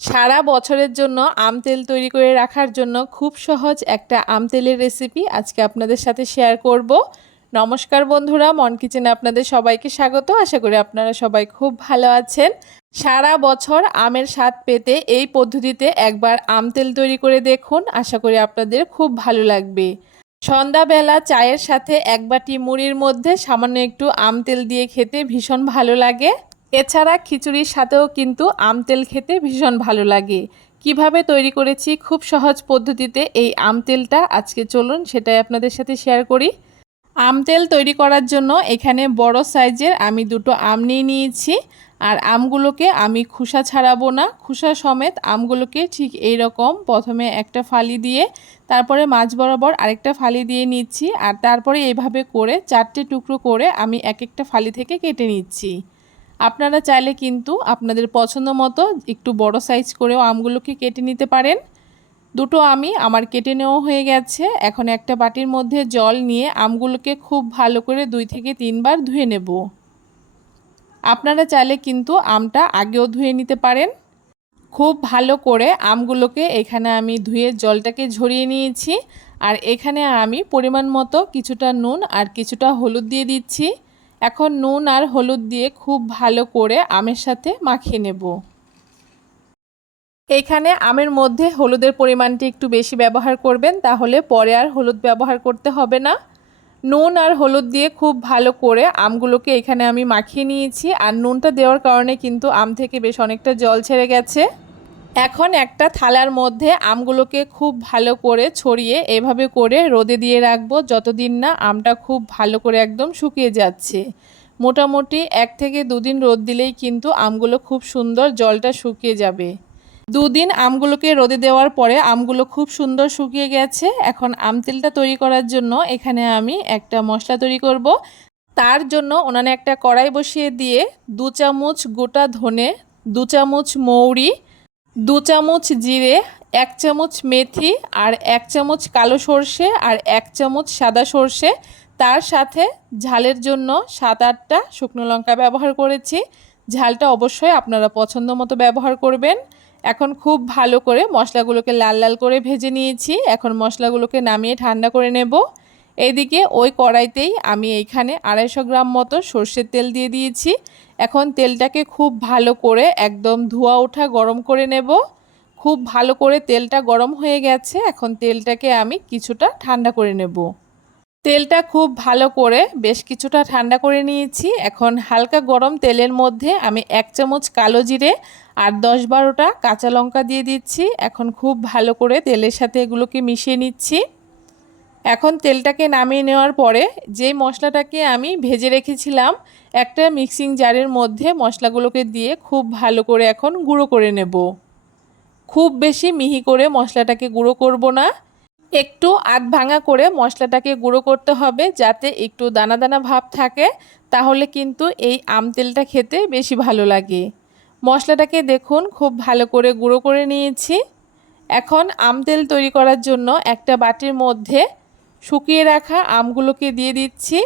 সারা বছরের জন্য আম তেল তৈরি করে রাখার জন্য খুব সহজ একটা আম তেলের রেসিপি আজকে আপনাদের সাথে শেয়ার করব। নমস্কার বন্ধুরা, মন কিচেনে আপনাদের সবাইকে স্বাগত। আশা করি আপনারা সবাই খুব ভালো আছেন। সারা বছর আমের স্বাদ পেতে এই পদ্ধতিতে একবার আম তেল তৈরি করে দেখুন, আশা করি আপনাদের খুব ভালো লাগবে। সন্ধ্যাবেলা চায়ের সাথে এক বাটি মুড়ির মধ্যে সামান্য একটু আম তেল দিয়ে খেতে ভীষণ ভালো লাগে। এছাড়া খিচুড়ির সাথেও কিন্তু আম তেল খেতে ভীষণ ভালো লাগে। কিভাবে তৈরি করেছি খুব সহজ পদ্ধতিতে এই আম তেলটা, আজকে চলুন সেটাই আপনাদের সাথে শেয়ার করি। আম তেল তৈরি করার জন্য এখানে বড় সাইজের আমি দুটো আম নিয়ে নিয়েছি। আর আমগুলোকে আমি খোসা ছাড়াবো না, খোসা সমেত আমগুলোকে ঠিক এই রকম প্রথমে একটা ফালি দিয়ে তারপরে মাঝ বরাবর আরেকটা ফালি দিয়ে নিচ্ছি। আর তারপরে এইভাবে করে চারটে টুকরো করে আমি এক একটা ফালি থেকে কেটে নিচ্ছি। আপনারা চাইলে কিন্তু আপনাদের পছন্দ মতো একটু বড় সাইজ করেও আমগুলোকে কেটে নিতে পারেন। দুটো আমি আমার কেটে নেওয়া হয়ে গেছে। এখন একটা বাটির মধ্যে জল নিয়ে আমগুলোকে খুব ভালো করে 2 থেকে 3 বার ধুয়ে নেব। আপনারা চাইলে কিন্তু আমটা আগেও ধুয়ে নিতে পারেন। খুব ভালো করে আমগুলোকে এখানে আমি ধুয়ে জলটাকে ঝরিয়ে নিয়েছি। আর এখানে আমি পরিমাণ মতো কিছুটা নুন আর কিছুটা হলুদ দিয়ে দিচ্ছি। এখন নুন আর হলুদ দিয়ে খুব ভালো করে আমের সাথে মাখিয়ে নেব। এইখানে আমের মধ্যে হলুদের পরিমাণটি একটু বেশি ব্যবহার করবেন, তাহলে পরে আর হলুদ ব্যবহার করতে হবে না। নুন আর হলুদ দিয়ে খুব ভালো করে আমগুলোকে এখানে আমি মাখিয়ে নিয়েছি। আর নুনটা দেওয়ার কারণে কিন্তু আম থেকে বেশ অনেকটা জল ছেড়ে গেছে। এখন একটা থালার মধ্যে আমগুলোকে খুব ভালো করে ছড়িয়ে এভাবে করে রোদে দিয়ে রাখবো, যতদিন না আমটা খুব ভালো করে একদম শুকিয়ে যাচ্ছে। মোটামুটি 1 থেকে 2 দিন রোদ দিলেই কিন্তু আমগুলো খুব সুন্দর জলটা শুকিয়ে যাবে। 2 দিন আমগুলোকে রোদে দেওয়ার পরে আমগুলো খুব সুন্দর শুকিয়ে গেছে। এখন আম তেলটা তৈরি করার জন্য এখানে আমি একটা মশলা তৈরি করব। তার জন্য উনানে একটা কড়াই বসিয়ে দিয়ে 2 চামচ গোটা ধনে, 2 চামচ মৌরি, 2 চামচ জিরে, 1 চামচ মেথি আর 1 চামচ কালো সর্ষে আর 1 চামচ সাদা সর্ষে, তার সাথে ঝালের জন্য 7-8টা শুকনো লঙ্কা ব্যবহার করেছি। ঝালটা অবশ্যই আপনারা পছন্দ মতো ব্যবহার করবেন। এখন খুব ভালো করে মশলাগুলোকে লাল লাল করে ভেজে নিয়েছি। এখন মশলাগুলোকে নামিয়ে ঠান্ডা করে নেব। এইদিকে ওই কড়াইতেই আমি এইখানে 250 গ্রাম মতো সর্ষের তেল দিয়ে দিয়েছি। এখন তেলটাকে খুব ভালো করে একদম ধোঁয়া ওঠা গরম করে নেব। খুব ভালো করে তেলটা গরম হয়ে গেছে। এখন তেলটাকে আমি কিছুটা ঠান্ডা করে নেব। তেলটা খুব ভালো করে বেশ কিছুটা ঠান্ডা করে নিয়েছি। এখন হালকা গরম তেলের মধ্যে আমি 1 চামচ কালো জিরে আর 10-12টা কাঁচা লঙ্কা দিয়ে দিচ্ছি। এখন খুব ভালো করে তেলের সাথে এগুলোকে মিশিয়ে নিচ্ছি। এখন তেলটাকে নামিয়ে নেওয়ার পরে যেই মশলাটাকে আমি ভেজে রেখেছিলাম একটা মিক্সিং জারের মধ্যে মশলাগুলোকে দিয়ে খুব ভালো করে এখন গুঁড়ো করে নেব। খুব বেশি মিহি করে মশলাটাকে গুঁড়ো করব না, একটু আধ ভাঙা করে মশলাটাকে গুঁড়ো করতে হবে, যাতে একটু দানা দানা ভাব থাকে। তাহলে কিন্তু এই আম তেলটা খেতে বেশি ভালো লাগে। মশলাটাকে দেখুন খুব ভালো করে গুঁড়ো করে নিয়েছি। এখন আম তেল তৈরি করার জন্য একটা বাটির মধ্যে শুকিয়ে রাখা আমগুলোকে দিয়ে দিচ্ছি।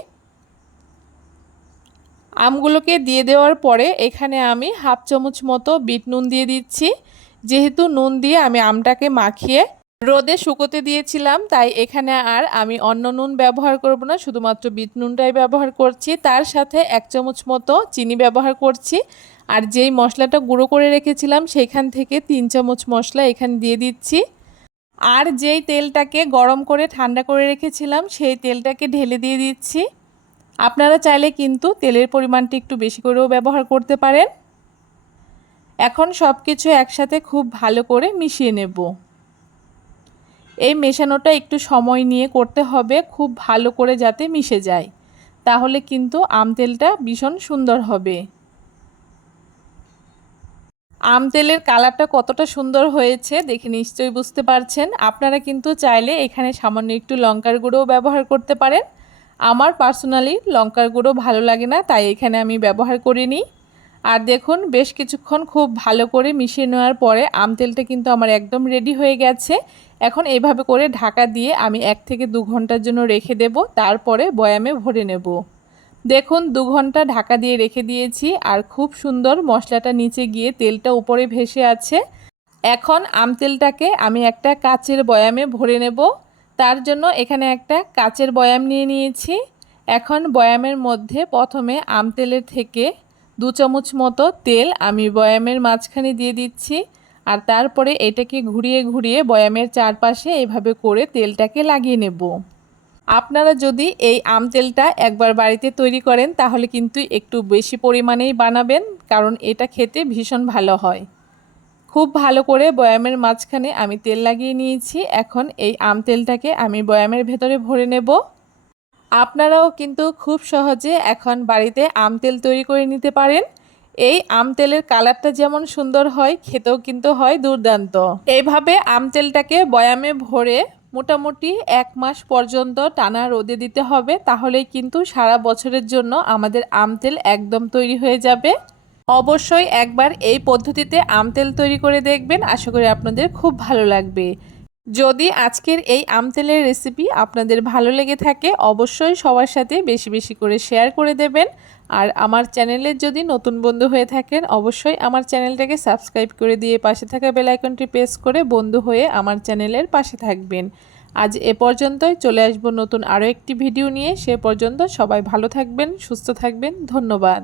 আমগুলোকে দিয়ে দেওয়ার পরে এখানে আমি 1/2 চামচ মতো বিট নুন দিয়ে দিচ্ছি। যেহেতু নুন দিয়ে আমি আমটাকে মাখিয়ে রোদে শুকোতে দিয়েছিলাম, তাই এখানে আর আমি অন্য নুন ব্যবহার করব না, শুধুমাত্র বিট নুনটাই ব্যবহার করছি। তার সাথে 1 চামচ মতো চিনি ব্যবহার করছি। আর যেই মশলাটা গুঁড়ো করে রেখেছিলাম সেইখান থেকে 3 চামচ মশলা এখানে দিয়ে দিচ্ছি। আর যেই তেলটাকে গরম করে ঠান্ডা করে রেখেছিলাম সেই তেলটাকে ঢেলে দিয়ে দিচ্ছি। আপনারা চাইলে কিন্তু তেলের পরিমাণটা একটু বেশি করেও ব্যবহার করতে পারেন। এখন সব কিছু একসাথে খুব ভালো করে মিশিয়ে নেব। এই মেশানোটা একটু সময় নিয়ে করতে হবে, খুব ভালো করে যাতে মিশে যায়, তাহলে কিন্তু আম তেলটা ভীষণ সুন্দর হবে। আম তেলের কালারটা কতটা সুন্দর হয়েছে দেখে নিশ্চয়ই বুঝতে পারছেন। আপনারা কিন্তু চাইলে এখানে সামান্য একটু লঙ্কার গুঁড়োও ব্যবহার করতে পারেন। আমার পার্সোনালি লঙ্কার গুঁড়ো ভালো লাগে না, তাই এখানে আমি ব্যবহার করিনি। আর দেখুন বেশ কিছুক্ষণ খুব ভালো করে মিশিয়ে নেওয়ার পরে আম তেলটা কিন্তু আমার একদম রেডি হয়ে গেছে। এখন এইভাবে করে ঢাকা দিয়ে আমি 1 থেকে 2 ঘন্টার জন্য রেখে দেব, তারপরে বয়ামে ভরে নেব। দেখুন 2 ঘন্টা ঢাকা দিয়ে রেখে দিয়েছি আর খুব সুন্দর মশলাটা নিচে গিয়ে তেলটা উপরে ভেসে আছে। এখন আম তেলটাকে আমি একটা কাচের বয়ামে ভরে নেব। তার জন্য এখানে একটা কাচের বয়াম নিয়ে নিয়েছি। এখন বয়ামের মধ্যে প্রথমে আম তেলের থেকে 2 চামচ মতো তেল আমি বয়ামের মাঝখানে দিয়ে দিচ্ছি। আর তারপরে এটাকে ঘুরিয়ে ঘুরিয়ে বয়ামের চারপাশে এভাবে করে তেলটাকে লাগিয়ে নেব। আপনারা যদি এই আম তেলটা একবার বাড়িতে তৈরি করেন তাহলে কিন্তু একটু বেশি পরিমাণেই বানাবেন, কারণ এটা খেতে ভীষণ ভালো হয়। খুব ভালো করে বয়ামের মাঝখানে আমি তেল লাগিয়ে নিয়েছি। এখন এই আম তেলটাকে আমি বয়ামের ভেতরে ভরে নেব। আপনারাও কিন্তু খুব সহজে এখন বাড়িতে আম তেল তৈরি করে নিতে পারেন। এই আম তেলের কালারটা যেমন সুন্দর হয়, খেতেও কিন্তু হয় দুর্দান্ত। এইভাবে আম তেলটাকে বয়ামে ভরে মোটামুটি 1 মাস পর্যন্ত টানা রোদে দিতে হবে, তাহলেই কিন্তু সারা বছরের জন্য আমাদের আম তেল একদম তৈরি হয়ে যাবে। অবশ্যই একবার এই পদ্ধতিতে আম তেল তৈরি করে দেখবেন, আশা করি আপনাদের খুব ভালো লাগবে। যদি আজকের এই আম তেলের রেসিপি আপনাদের ভালো লেগে থাকে অবশ্যই সবার সাথে বেশি বেশি করে শেয়ার করে দেবেন। আর আমার চ্যানেলের যদি নতুন বন্ধু হয়ে থাকেন অবশ্যই আমার চ্যানেলটাকে সাবস্ক্রাইব করে দিয়ে পাশে থাকা বেল আইকনটি প্রেস করে বন্ধু হয়ে আমার চ্যানেলের পাশে থাকবেন। আজ এ পর্যন্তই, চলে আসবো নতুন আরও একটি ভিডিও নিয়ে। সে পর্যন্ত সবাই ভালো থাকবেন, সুস্থ থাকবেন। ধন্যবাদ।